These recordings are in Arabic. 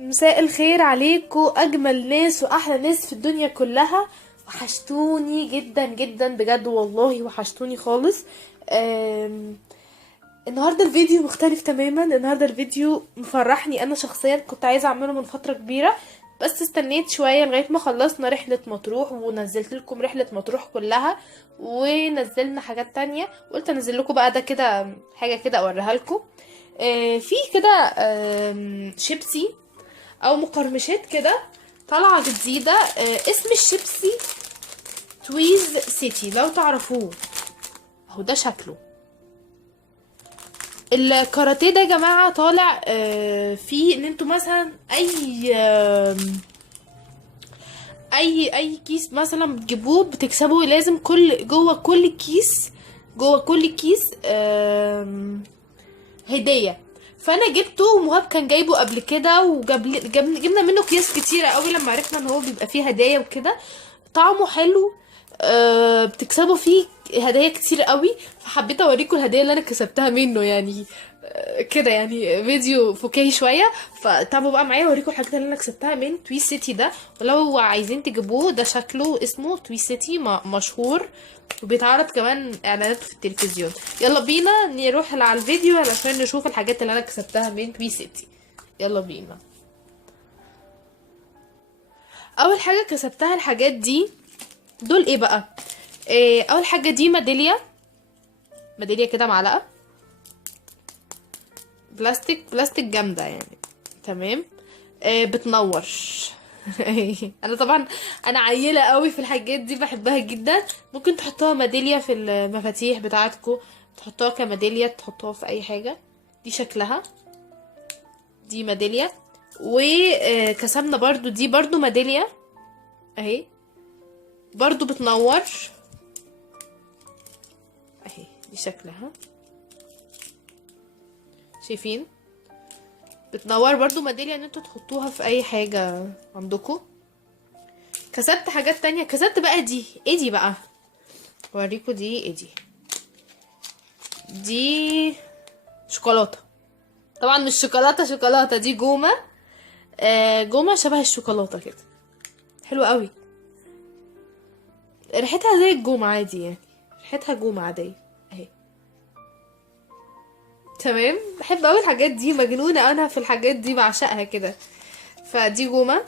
مساء الخير عليكم اجمل ناس واحلى ناس في الدنيا كلها. وحشتوني جدا جدا بجد والله وحشتوني خالص. أم... النهارده الفيديو مختلف تماما. النهارده الفيديو مفرحني انا شخصيا، كنت عايزه اعمله من فتره كبيره بس استنيت شويه لغايه ما خلصنا رحله مطروح ونزلت لكم رحله مطروح كلها ونزلنا حاجات تانية، قلت انزل لكم بقى ده كده حاجه كده اوريها لكم. في كده شيبسي او مقرمشات كده طالعه جديده. اسم الشيبسي تويز سيتي لو تعرفوه، اهو ده شكله. الكاراتيه ده يا جماعه طالع فيه ان انتوا مثلا اي كيس مثلا بتجيبوه بتكسبوا، لازم جوه كل كيس هديه. فانا جبته ومهاب كان جايبه قبل كده جبنا منه اكياس كتيره قوي لما عرفنا ان هو بيبقى فيه هدايا وكده. طعمه حلو، بتكسبوا فيه هدايا كتير قوي، فحبيت اوريكم الهدايا اللي انا كسبتها منه يعني. كده يعني فيديو فكاهي شويه، فتابعوا بقى معايا اوريكم الحاجات اللي انا كسبتها من توي سيتي ده. ولو عايزين تجيبوه، ده شكله اسمه توي سيتي، مشهور وبيتعرض كمان اعلانات في التلفزيون. يلا بينا نروح على الفيديو علشان نشوف الحاجات اللي انا كسبتها من توي سيتي. يلا بينا. اول حاجه كسبتها الحاجات دي، دول ايه بقى؟ اول حاجه دي ميداليه كده، معلقه بلاستيك جامده يعني. تمام. بتنور. انا طبعا انا عيله قوي في الحاجات دي، بحبها جدا. ممكن تحطوها ميداليه في المفاتيح بتاعتكم، تحطوها كميداليه، تحطوها في اي حاجه. دي شكلها، دي ميداليه. وكسبنا برضو، دي برضو ميداليه اهي، برضو بتنور اهي. دي شكلها، شايفين؟ بتنور برضو، ميداليه ان انتوا تحطوها في اي حاجه عندكم. كسبت حاجات تانية، كسبت بقى دي. ايه دي بقى؟ اوريكم دي ايه. دي شوكولاته، طبعا مش شوكولاته، دي جومه. جومه شبه الشوكولاته كده، حلوه قوي. ريحتها زي الجومه عادي يعني، ريحتها جومه عاديه اهي. تمام. بحب قوي الحاجات دي، مجنونه انا في الحاجات دي، بعشقها كده. فدي جومه،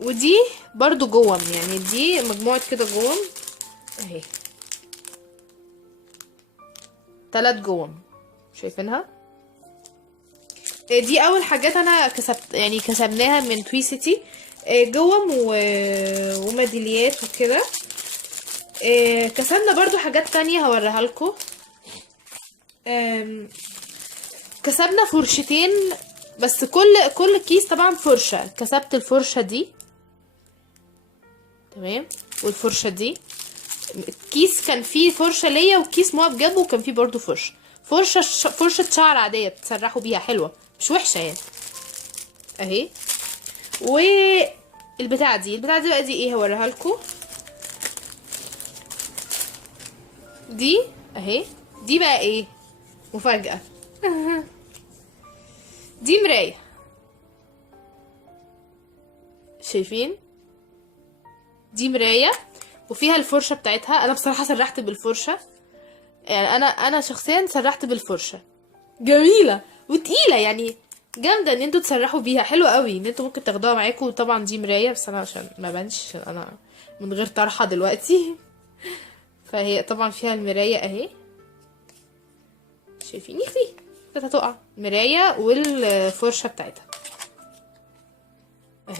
ودي برضو جوم، يعني دي مجموعه كده جوم اهي، 3 جوم، شايفينها؟ دي اول حاجات انا كسبناها من توي سيتي. جوم وميداليات وكده. كسبنا برضو حاجات تانية هوريها لكم. كسبنا فرشتين، بس كل كيس طبعا فرشة. كسبت الفرشة دي، تمام، والفرشة دي. الكيس كان فيه فرشة ليا، وكيس مواب جابه وكان فيه برضو فرشة شعر عادية تسرحوا بيها، حلوة مش وحشة يعني اهي. البتاعة دي بقى دي ايه، هوريها لكم. دي اهي، دي بقى ايه؟ مفاجأة. دي مراية، شايفين؟ دي مراية وفيها الفرشة بتاعتها. انا بصراحة سرحت بالفرشة، يعني انا شخصيا سرحت بالفرشة. جميلة وتقيلة يعني، جامدة ان انتوا تسرحوا بيها، حلوة قوي ان انتوا ممكن تاخدوها معاكم. طبعا دي مراية، بس انا عشان ما بانش، عشان انا من غير طرحة دلوقتي. فهي طبعا فيها المراية اهي، شايفين؟ يخفي كانت هتقع. مراية والفرشة بتاعتها اهي،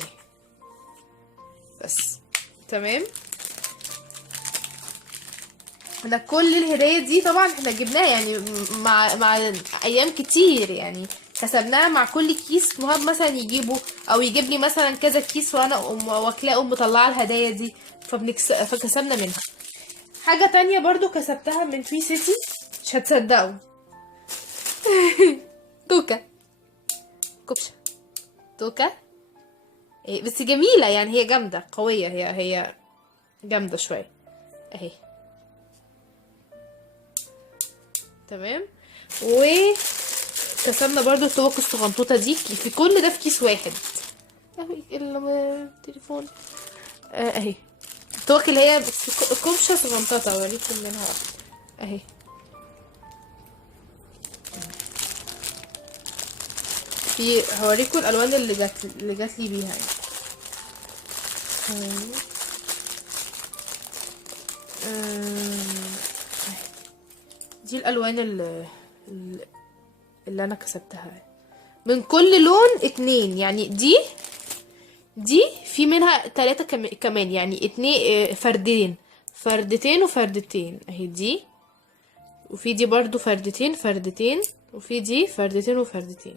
بس. تمام. انا كل الهدايا دي طبعا احنا جبناها يعني مع ايام كتير يعني، كسبناها مع كل كيس. مهاب مثلا يجيبه او يجيب لي مثلا كذا كيس، وانا واكلاه مطلعه الهدايا دي، فكسبنا منها. حاجه تانية برضو كسبتها من توي سيتي، مش هتصدقوا. توكه، كبشه توكه. بس جميله يعني، هي جامده قويه، هي جامده شويه اهي. تمام. كسبنا برضو الطوق الصغنطوطه دي في كل ده في كيس واحد. اهي التليفون اهي الطوق اللي هي كبشه صغنطوطه، اوريكم منها واحده اهي. في هوريكم الالوان اللي جات لي بيها يعني. دي الالوان اللي انا كسبتها من كل لون 2 يعني. دي في منها 3 كمان يعني 2 فردتين وفردتين اهي دي. وفي دي برضو فردتين وفي دي فردتين وفردتين.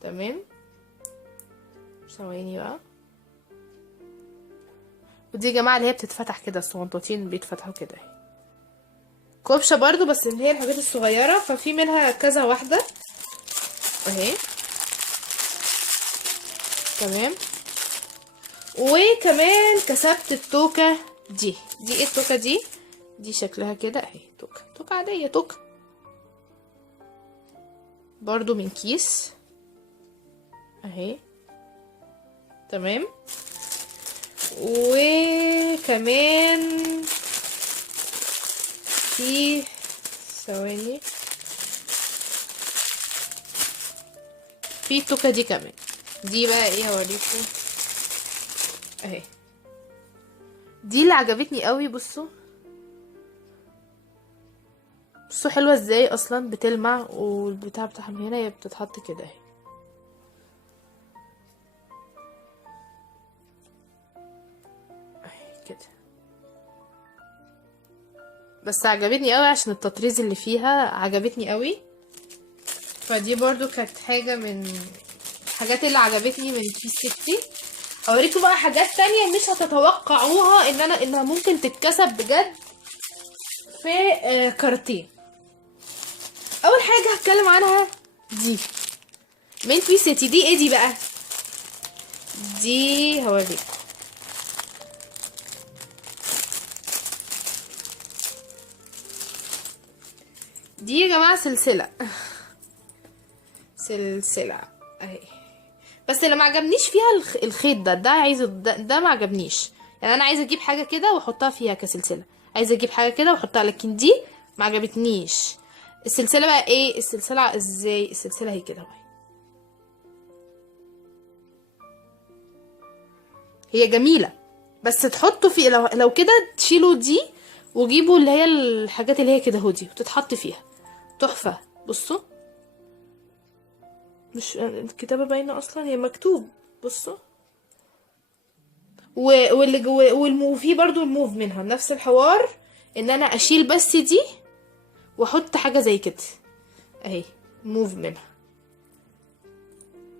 تمام، ثواني بقى. ودي يا جماعه اللي هي بتتفتح كده، الصغنطوطين بيتفتحوا كده اهي. كوبشه برضو بس اللي هي الحاجات الصغيره، ففي منها كذا واحده اهي. تمام، وكمان كسبت التوكه دي ايه التوكه دي شكلها كده اهي. توكه عاديه، توكه برضو من كيس اهي. تمام، وكمان في ثواني في التوكه دي كمان. دي بقى ايه هوريكم اهي. دي اللي عجبتني قوي. بصوا حلوه ازاي اصلا، بتلمع والبتاع بتاعها من هنا هي بتتحط كده اهي. كده بس عجبتني قوي عشان التطريز اللي فيها عجبتني قوي. فدي برضو كانت حاجه من الحاجات اللي عجبتني من كيس ستي. اوريكم بقى حاجات تانية مش هتتوقعوها انها ممكن تتكسب بجد في كارتين. اول حاجه هتكلم عنها دي من توي سيتي. دي ايه دي بقى؟ دي هوريكم. دي يا جماعه سلسله اهي. بس اللي ما عجبنيش فيها الخيط ده عايزه ده ما عجبنيش. يعني انا عايزه اجيب حاجه كده واحطها فيها كسلسله، عايزه اجيب حاجه كده واحطها، لكن دي ما عجبتنيش. السلسله بقى ايه؟ السلسله ازاي؟ السلسله هي كده اهي. هي جميله بس تحطوا في لو كده تشيلوا دي وجيبوا اللي هي الحاجات اللي هي كده اهو دي وتتحط فيها تحفه. بصوا مش الكتابه باينه اصلا، هي مكتوب. بصوا واللي جوه وفي برضو الموف منها نفس الحوار، ان انا اشيل بس دي واحط حاجه زي كده اهي موف منها.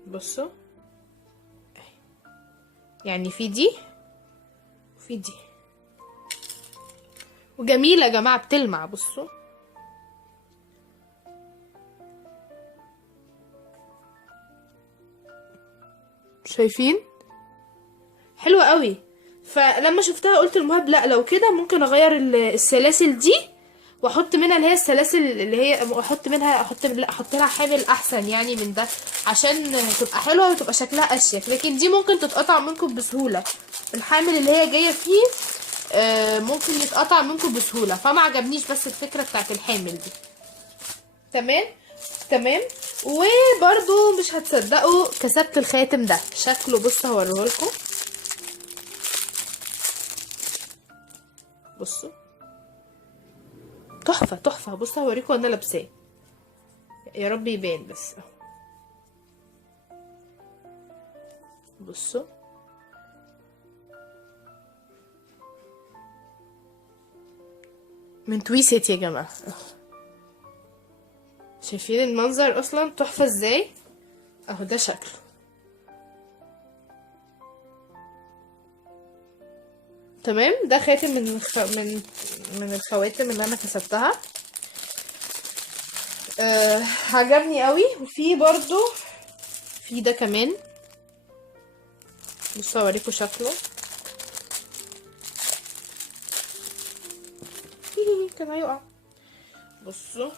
بصوا اهي، يعني في دي وفي دي وجميله يا جماعه بتلمع. بصوا شايفين؟ حلوه قوي. فلما شفتها قلت المهاب لا لو كده ممكن اغير السلاسل دي واحط منها اللي هي السلاسل اللي هي احط لها حامل احسن يعني من ده، عشان تبقى حلوه وتبقى شكلها اشيك. لكن دي ممكن تتقطع منكم بسهوله، الحامل اللي هي جايه فيه ممكن يتقطع منكم بسهوله، فما عجبنيش بس الفكره بتاعت الحامل دي. تمام. وبرده مش هتصدقوا كسبت الخاتم ده. شكله بصوا هوريهولكم. بصوا تحفه. بصوا هوريكم انا لابساه، يا رب يبان بس اهو. بصوا من توي سيتي يا جماعه. شايفين المنظر اصلا تحفه ازاي اهو. ده شكله تمام. ده خاتم من الخواتم اللي انا كسبتها. عجبني قوي. وفي برضو في ده كمان. بصوا اوريكم شكله. كان هيقع. بصوا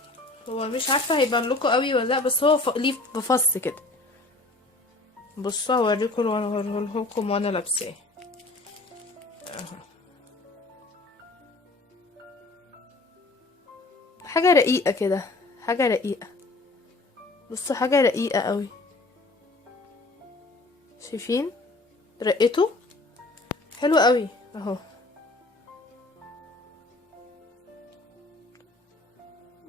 هو مش عارفه هيبان لكم قوي ولا لا، بس هو ليه بفص كده. بصوا هوريكم وانا هوريهولكم وانا لابساه. حاجه رقيقه كده، حاجه رقيقه. بصوا حاجه رقيقه قوي، شايفين رقته حلو قوي اهو.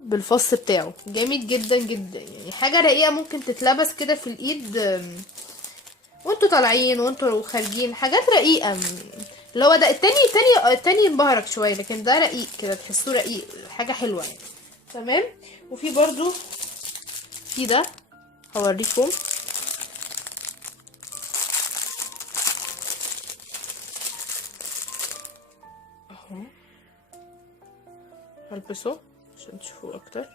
بالفص بتاعه جامد جدا جدا، يعني حاجه رقيقه ممكن تتلبس كده في الايد وانتوا طالعين وانتوا خارجين، حاجات رقيقه. اللي هو ده التاني مبهرك شويه، لكن ده رقيق كده، تحسوه رقيق، حاجه حلوه يعني. تمام. وفي برضو في ده هوريكم. اهو هلبسه عشان تشوفوه اكتر.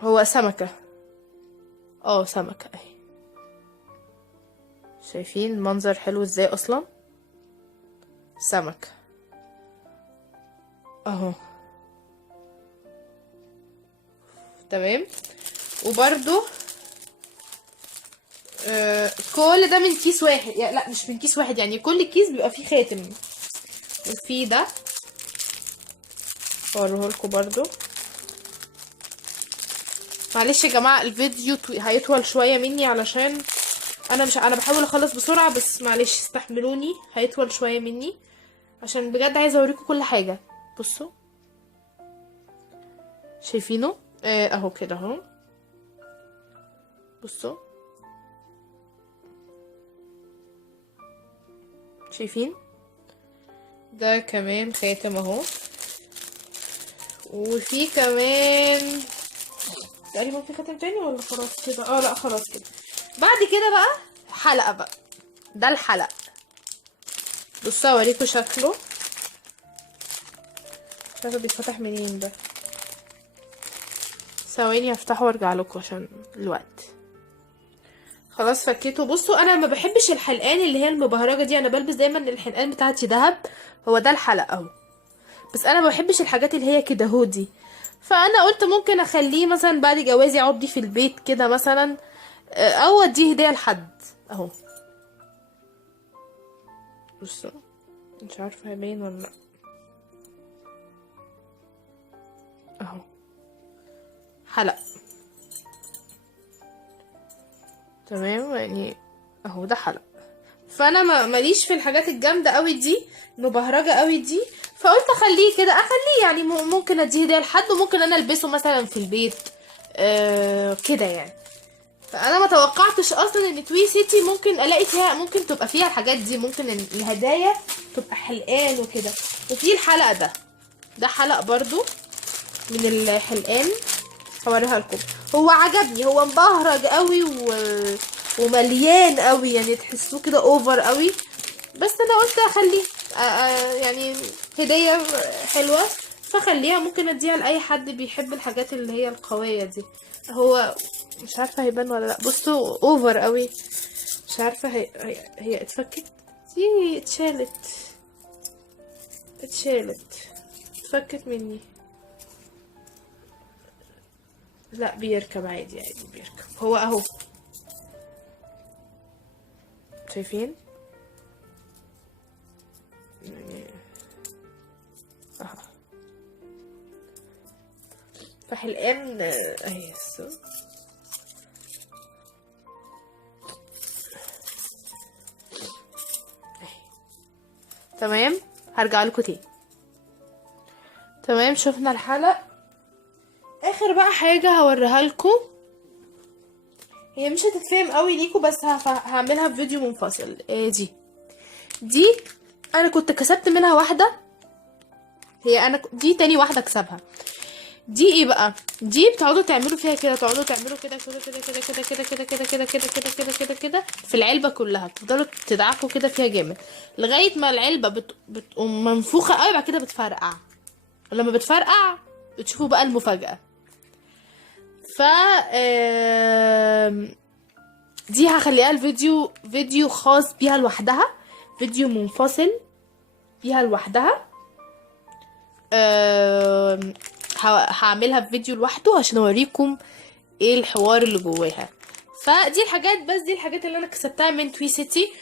هو سمكة، سمكة اهي. شايفين المنظر حلو ازاي اصلا؟ سمكة اهو. تمام. وبرده كل ده من كيس واحد، يعني لا مش من كيس واحد، يعني كل كيس بيبقى فيه خاتم. وفي ده هوريهولكوا برضو. معلش يا جماعه الفيديو هيطول شويه مني، علشان انا بحاول اخلص بسرعه، بس معلش استحملوني، هيطول شويه مني عشان بجد عايزه اوريكم كل حاجه. بصوا شايفينه اهو كده اهو. بصوا شايفين ده كمان خاتم اهو. وفي كمان تقريبا في خاتم تاني ولا خلاص كده؟ لا خلاص كده. بعد كده بقى حلقة بقى، ده الحلق. بصوا اوريكم شكله، مش عارفه بيتفتح منين ده. ثواني هفتحه وارجع لكم عشان الوقت. خلاص فكيته. بصوا انا ما بحبش الحلقان اللي هي المبهرجه دي، انا بلبس دايما الحلقان بتاعتي دهب. هو ده الحلق اهو، بس انا ما بحبش الحاجات اللي هي كده هودي. فانا قلت ممكن اخليه مثلا بعد جوازي اقعد بيه في البيت كده مثلا، او اديه هديه لحد اهو. بصوا مش عارفه هيبين ولا لا اهو. حلق تمام يعني اهو، ده حلق. فانا ماليش في الحاجات الجامده قوي دي، مبهرجه قوي دي، فقلت اخليه كده، اخليه يعني ممكن اديه هديه لحد، وممكن انا البسه مثلا في البيت كده يعني. فانا ما توقعتش اصلا ان توي سيتي ممكن الاقي فيها، ممكن تبقى فيها الحاجات دي، ممكن الهدايا تبقى حلقان وكده. وفي الحلقه ده حلق برضو من الحلقان، هوريها لكم. هو عجبني، هو مبهرج قوي ومليان قوي، يعني تحسوه كده اوفر قوي، بس انا قلت اخليه يعني هديه حلوه، فخليها ممكن اديها لاي حد بيحب الحاجات اللي هي القويه دي. هو مش عارفه هيبان ولا لا، بصوا اوفر قوي، مش عارفه هي اتفكت دي، اتشالت اتفكت مني. لا بيركب عادي بيركب هو اهو. شايفين يعني اهو. فحلقان اهي. تمام هرجع لكم تاني. تمام شفنا الحلق. اخر بقى حاجه هوريها لكم، هي مش هتتفهم قوي ليكوا، بس هعملها في فيديو منفصل. دي انا كنت كسبت منها واحده، دي تاني واحده اكسبها. دي ايه بقى؟ دي بتقعدوا تعملوا فيها كده، تقعدوا تعملوا كده كده كده كده كده كده كده كده كده كده كده كده كده في العلبه كلها، تفضلوا تدعكوا كده فيها جامد لغايه ما العلبه بتقوم منفوخه قوي، بعد كده بتفرقع. ولما بتفرقع بتشوفوا بقى المفاجاه. ف دي هخليها فيديو خاص بيها لوحدها، فيديو منفصل بيها لوحدها. هعملها في فيديو لوحده عشان اوريكم ايه الحوار اللي جواها. فدي الحاجات، بس دي الحاجات اللي انا كسبتها من توي سيتي.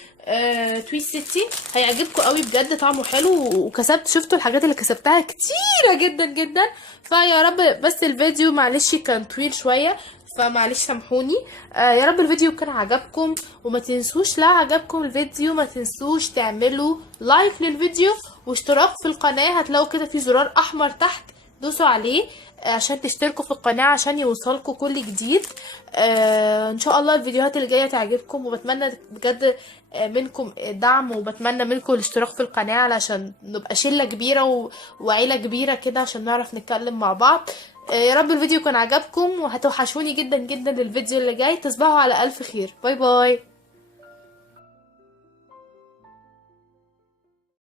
توي سيتي هيعجبكم قوي بجد، طعمه حلو، وكسبت، شفتوا الحاجات اللي كسبتها كتيرة جدا جدا. فيا رب، بس الفيديو معلش كان طويل شوية، فمعلش سامحوني. يا رب الفيديو كان عجبكم، وما تنسوش لو عجبكم الفيديو ما تنسوش تعملوا لايك للفيديو واشتراك في القناة. هتلاقوا كده في زرار احمر تحت، دوسوا عليه عشان تشتركوا في القناة عشان يوصلكوا كل جديد. ان شاء الله الفيديوهات اللي جاية تعجبكم، وبتمنى بجد منكم دعم، وبتمنى منكم الاشتراك في القناة علشان نبقى شلة كبيرة وعيلة كبيرة كده عشان نعرف نتكلم مع بعض. يا رب الفيديو كان عجبكم، وهتوحشوني جدا جدا للفيديو اللي جاي. تصبحوا على ألف خير. باي باي.